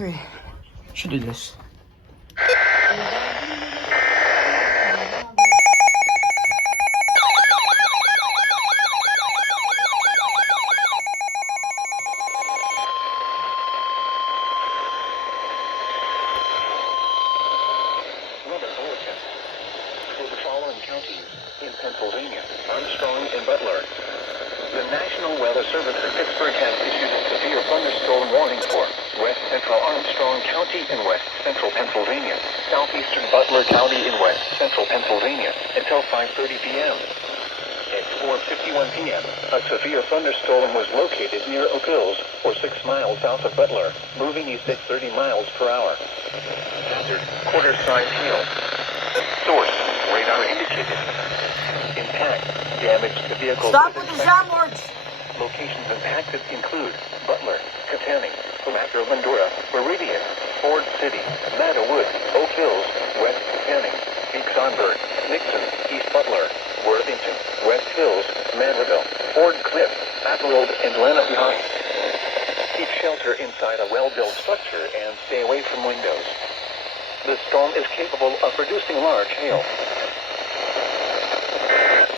Okay, should do this. Weather bulletin for the following counties in Pennsylvania: Armstrong and Butler. The National Weather Service in Pittsburgh has issued a severe thunderstorm warning for West Central Armstrong County in West Central Pennsylvania, Southeastern Butler County in West Central Pennsylvania until 5:30 p.m. At 4:51 p.m., a severe thunderstorm was located near Oak Hills, or 6 miles south of Butler, moving east at 30 miles per hour. Hazard: quarter-size hail. Source: radar indicated. Impact: damage to vehicles. Stop with the sound words! Locations impacted include Butler, Katanning, Mather, Mendora, Meridian, Ford City, Mattawood, Oak Hills, West Katanning, Beeks-on-Burn, Nixon, East Butler, Worthington, West Hills, Mandeville, Ford Cliff, Attleld, and Lenape Heights. Keep shelter inside a well-built structure and stay away from windows. The storm is capable of producing large hail.